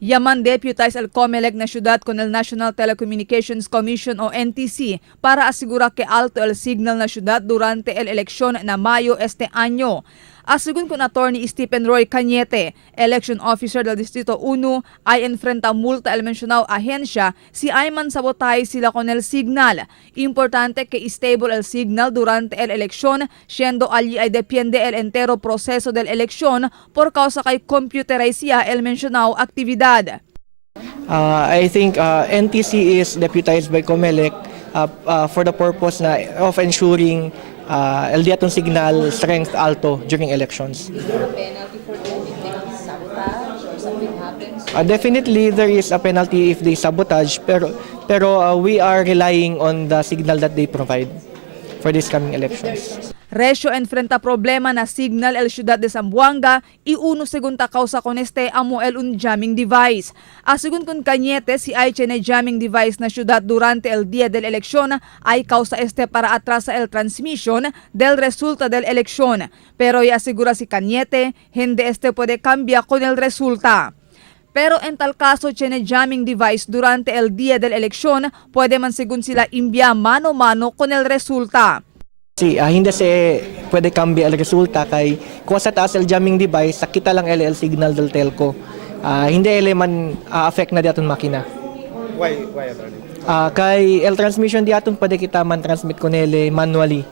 Yaman deputize el COMELEC na syudad con el National Telecommunications Commission o NTC para asigura que alto el signal na syudad durante el eleksyon na Mayo este año. Asigun con Attorney Stephen Roy Cañete, election officer del Distrito 1, ay enfrenta multa el mencionado ahensya si ay man sabotay sila con el signal. Importante que stable el signal durante el eleksyon, siendo allí ay depende el entero proceso del eleksyon por causa kay computerize el mencionado aktividad. I think NTC is deputized by COMELEC for the purpose of ensuring el diatong signal strength alto during elections. Is there a penalty for them if they sabotage or something happens? Definitely there is a penalty if they sabotage, pero we are relying on the signal that they provide for these coming elections. Resyo enfrenta problema na signal el ciudad de Zamboanga y uno segunda causa con este amo el un jamming device. Asigun con Cañete, si ay tiene jamming device na ciudad durante el día del eleksyon ay causa este para atrasa el transmission del resulta del eleksyon. Pero y asegura si Cañete, hindi este puede cambiar con el resulta. Pero en tal caso tiene jamming device durante el día del eleksyon, puede man según sila imbia mano-mano con el resulta. Hindi se pwede cambiar el resulta kay kung sa taas el jamming device, kita lang el signal del telco. Hindi ele man affect na diaton makina. Why attorney? Kay el transmission diaton pwede kita man transmit con ele manually.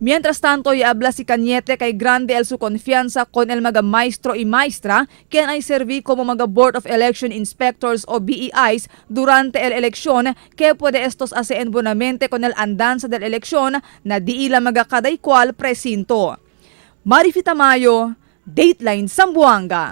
Mientras tanto, iabla si Cañete kay grande el su confianza con el mga maestro y maestra quien ay serví como mga Board of Election Inspectors o BEIs durante el eleksyon que puede estos hacen bonamente con el andanza del eleksyon na di ila mga kadaykwal presinto. Marifita Mayo, Dateline Zamboanga.